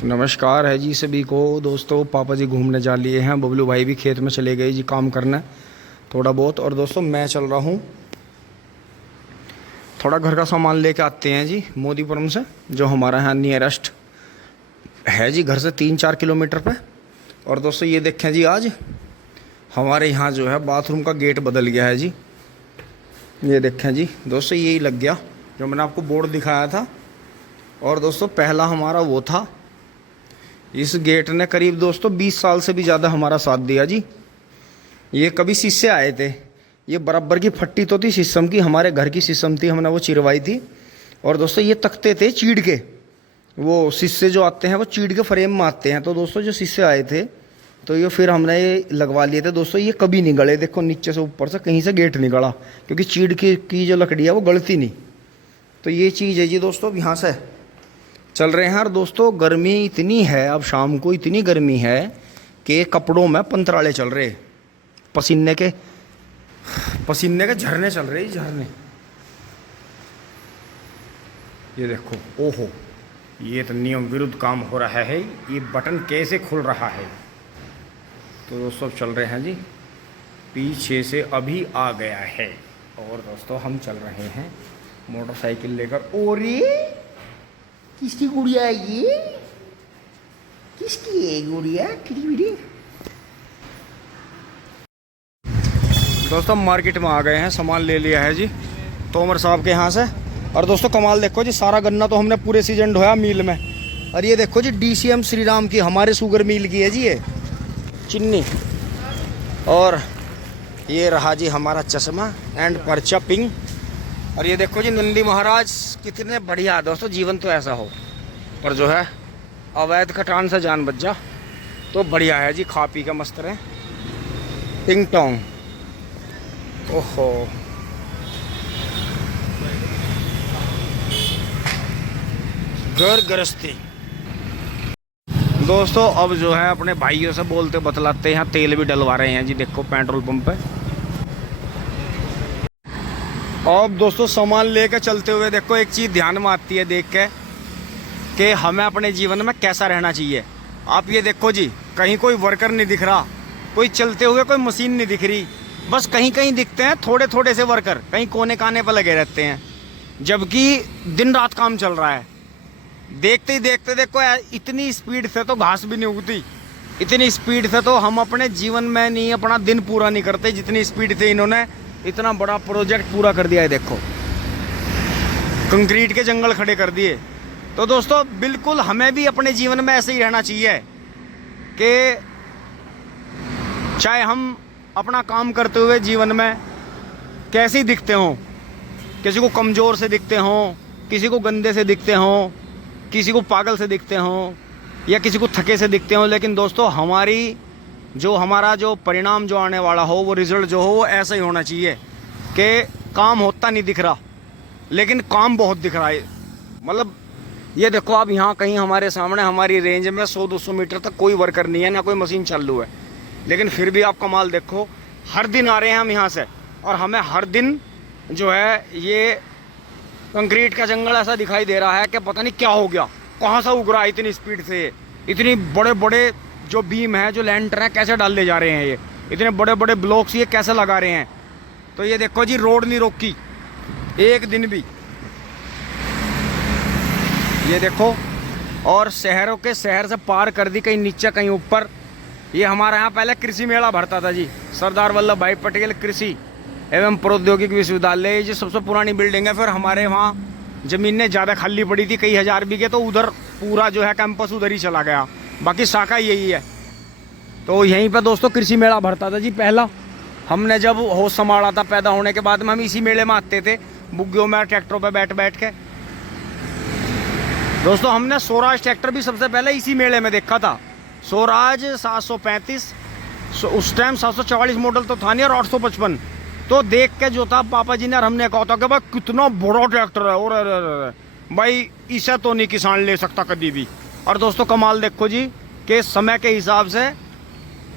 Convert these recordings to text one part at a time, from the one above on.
नमस्कार है जी सभी को दोस्तों। पापा जी घूमने जा लिए हैं, बबलू भाई भी खेत में चले गए जी काम करना थोड़ा बहुत। और दोस्तों मैं चल रहा हूँ, थोड़ा घर का सामान लेके आते हैं जी मोदीपुरम से, जो हमारा यहाँ नियरेस्ट है जी, घर से 3-4 किलोमीटर पे। और दोस्तों ये देखें जी, आज हमारे यहाँ जो है बाथरूम का गेट बदल गया है जी। ये देखें जी दोस्तों, यही लग गया जो मैंने आपको बोर्ड दिखाया था। और दोस्तों पहला हमारा वो था, इस गेट ने करीब दोस्तों 20 साल से भी ज़्यादा हमारा साथ दिया जी। ये कभी शीशे आए थे, ये बराबर की फट्टी तो थी शीशम की, हमारे घर की शीशम थी, हमने वो चिरवाई थी। और दोस्तों ये तख्ते थे चीड़ के, वो शीशे जो आते हैं वो चीड़ के फ्रेम में आते हैं। तो दोस्तों जो शीशे आए थे तो ये फिर हमने ये लगवा लिए थे दोस्तों। ये कभी नहीं गले, देखो नीचे से ऊपर से कहीं से गेट नहीं गड़ा, क्योंकि चीड़ की जो लकड़ी है वो गलती नहीं। तो ये चीज़ है जी दोस्तों। अब यहाँ से चल रहे हैं। और दोस्तों गर्मी इतनी है, अब शाम को इतनी गर्मी है कि कपड़ों में पंतराले चल रहे, पसीने के झरने चल रहे, झरने। ये देखो, ओहो, ये तो नियम विरुद्ध काम हो रहा है। ये बटन कैसे खुल रहा है? तो दोस्तों चल रहे हैं जी, पीछे से अभी आ गया है। और दोस्तों हम चल रहे हैं मोटरसाइकिल लेकर। और ये किसकी गुड़िया है? ये किसकी है गुड़िया? दोस्तों मार्केट में आ गए हैं, सामान ले लिया है जी तोमर साहब के यहाँ से। और दोस्तों कमाल देखो जी, सारा गन्ना तो हमने पूरे सीजन ढोया मिल में। और ये देखो जी DCM श्री राम की, हमारे शुगर मिल की है जी ये चिन्नी। और ये रहा जी हमारा चश्मा एंड पर्चा पिंग। और ये देखो जी नंदी महाराज, कितने बढ़िया। दोस्तों जीवन तो ऐसा हो, पर जो है अवैध खटान से जान बच जा तो बढ़िया है जी। खा पी के मस्त रहे। टिंग टोंग, ओहो, घर गृहस्थी। दोस्तों अब जो है अपने भाइयों से बोलते बतलाते हैं, तेल भी डलवा रहे हैं जी, देखो पेट्रोल पंप पे। अब दोस्तों सामान लेकर चलते हुए देखो एक चीज़ ध्यान में आती है देख के, कि हमें अपने जीवन में कैसा रहना चाहिए। आप ये देखो जी, कहीं कोई वर्कर नहीं दिख रहा, कोई चलते हुए कोई मशीन नहीं दिख रही, बस कहीं कहीं दिखते हैं थोड़े थोड़े से वर्कर, कहीं कोने काने पर लगे रहते हैं, जबकि दिन रात काम चल रहा है। देखते ही देखते देखो इतनी स्पीड से तो घास भी नहीं उगती, इतनी स्पीड से तो हम अपने जीवन में नहीं अपना दिन पूरा नहीं करते, जितनी स्पीड से इन्होंने इतना बड़ा प्रोजेक्ट पूरा कर दिया है। देखो कंक्रीट के जंगल खड़े कर दिए। तो दोस्तों बिल्कुल हमें भी अपने जीवन में ऐसे ही रहना चाहिए कि चाहे हम अपना काम करते हुए जीवन में कैसे दिखते हों, किसी को कमज़ोर से दिखते हों, किसी को गंदे से दिखते हों, किसी को पागल से दिखते हों, या किसी को थके से दिखते हों, लेकिन दोस्तों हमारा जो परिणाम जो आने वाला हो, वो रिज़ल्ट जो हो वो ऐसा ही होना चाहिए कि काम होता नहीं दिख रहा, लेकिन काम बहुत दिख रहा है। मतलब ये देखो आप, यहाँ कहीं हमारे सामने हमारी रेंज में 100-200 मीटर तक कोई वर्कर नहीं है, ना कोई मशीन चालू है, लेकिन फिर भी आप कमाल देखो, हर दिन आ रहे हैं हम यहाँ से, और हमें हर दिन जो है ये कंक्रीट का जंगल ऐसा दिखाई दे रहा है कि पता नहीं क्या हो गया, कहाँ से उग रहा है इतनी स्पीड से। इतनी बड़े बड़े जो बीम है, जो लैंटर है, कैसे डाल ले जा रहे हैं ये, इतने बड़े बड़े ब्लॉक्स ये कैसे लगा रहे हैं। तो ये देखो जी, रोड नहीं रोकी एक दिन भी, ये देखो। और शहरों के शहर से पार कर दी, कहीं नीचे कहीं ऊपर। ये हमारे यहाँ पहले कृषि मेला भरता था जी, सरदार वल्लभ भाई पटेल कृषि एवं प्रौद्योगिकी विश्वविद्यालय, ये सबसे पुरानी बिल्डिंग है। फिर हमारे वहाँ ज़मीनें ज़्यादा खाली पड़ी थी, कई हज़ार बीघे, तो उधर पूरा जो है कैंपस उधर ही चला गया, बाकी शाखा यही है। तो यहीं पे दोस्तों कृषि मेला भरता था जी पहला। हमने जब होश संभाला था पैदा होने के बाद में, हम इसी मेले में आते थे, बुग्गियों में ट्रैक्टरों पे बैठ के। दोस्तों हमने स्वराज ट्रैक्टर भी सबसे पहले इसी मेले में देखा था। स्वराज 735, उस टाइम 744 मॉडल तो था नहीं, और 855। तो देख के जो था पापा जी ने और हमने कहा था कि भाई कितना बड़ा ट्रैक्टर है, और भाई इसे तो नहीं किसान ले सकता कभी भी। और दोस्तों कमाल देखो जी कि समय के हिसाब से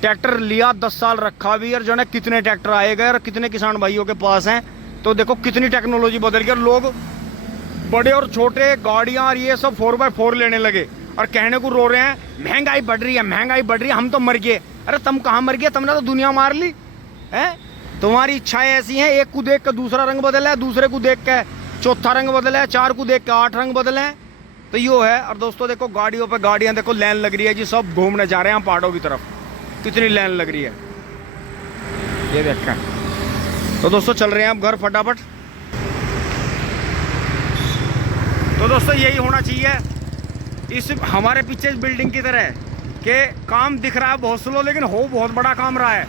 ट्रैक्टर लिया, 10 साल रखा भी, और जो है कितने ट्रैक्टर आए गए और कितने किसान भाइयों के पास हैं। तो देखो कितनी टेक्नोलॉजी बदल गई, और लोग बड़े और छोटे गाड़ियाँ और ये सब 4x4 लेने लगे। और कहने को रो रहे हैं महंगाई बढ़ रही है, महंगाई बढ़ रही है, हम तो मर गए। अरे तुम कहाँ मर गए, तुमने तो दुनिया मार ली है। तुम्हारी इच्छाएं ऐसी हैं, एक को देख कर दूसरा रंग बदला है, दूसरे को देख के चौथा रंग बदला है, चार को देख के 8 रंग बदले हैं। तो यो है। और दोस्तों देखो गाड़ियों पे गाड़ियां देखो, लाइन लग रही है जी, सब घूमने जा रहे हैं पहाड़ों की तरफ, कितनी लाइन लग रही है ये देखा। तो दोस्तों चल रहे हैं अब घर फटाफट। तो दोस्तों यही होना चाहिए इस हमारे पीछे इस बिल्डिंग की तरह कि काम दिख रहा है बहुत स्लो, लेकिन हो बहुत बड़ा काम रहा है।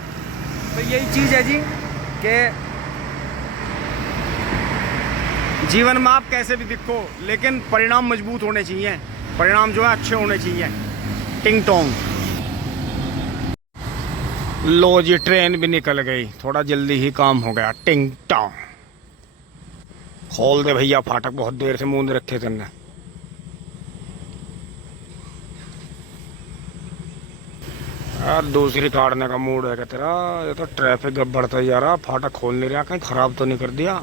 तो यही चीज़ है जी कि जीवन में आप कैसे भी दिखो, लेकिन परिणाम मजबूत होने चाहिए, परिणाम जो है अच्छे होने चाहिए। टिंग टोंग। लो जी ट्रेन भी निकल गई, थोड़ा जल्दी ही काम हो गया। टिंग टोंग। खोल दे भैया फाटक, बहुत देर से मूंद रखे तुमने। यार दूसरी काटने का मूड है क्या तेरा? ये तो ट्रैफिक बढ़ता जा रहा, फाटक खोल नहीं रहा, कहीं खराब तो नहीं कर दिया,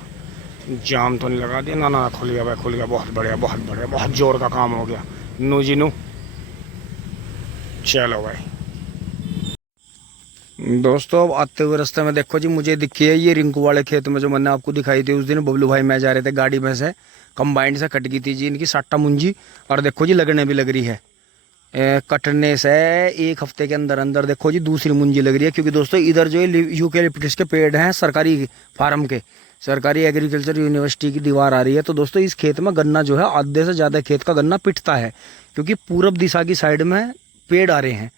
जाम तो नहीं लगा दिया? ना ना खुल गया भाई, खुल गया। बहुत बढ़िया, बहुत बढ़िया, बहुत जोर का काम हो गया। नू जी नू। चलो भाई दोस्तों, अब आते हुए रास्ते में देखो जी मुझे दिखी है ये रिंकू वाले खेत में जो मैंने आपको दिखाई थी उस दिन, बबलू भाई मैं जा रहे थे गाड़ी में से, कंबाइंड से कट गई थी जी इनकी साटा मुंजी। और देखो जी लगने भी लग रही है, कटने से 1 हफ्ते के अंदर अंदर देखो जी दूसरी मुंजी लग रही है। क्योंकि दोस्तों इधर जो है यूकेलिप्टस के पेड़ हैं सरकारी फार्म के, सरकारी एग्रीकल्चर यूनिवर्सिटी की दीवार आ रही है। तो दोस्तों इस खेत में गन्ना जो है आधे से ज़्यादा खेत का गन्ना पिटता है, क्योंकि पूरब दिशा की साइड में पेड़ आ रहे हैं।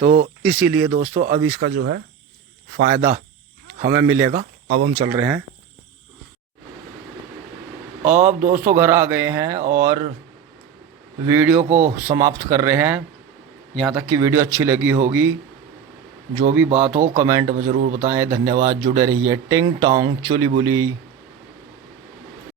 तो इसीलिए दोस्तों अब इसका जो है फ़ायदा हमें मिलेगा। अब हम चल रहे हैं, अब दोस्तों घर आ गए हैं और वीडियो को समाप्त कर रहे हैं। यहाँ तक कि वीडियो अच्छी लगी होगी, जो भी बात हो कमेंट में ज़रूर बताएं। धन्यवाद, जुड़े रहिए। टिंग टोंग चुली बुली।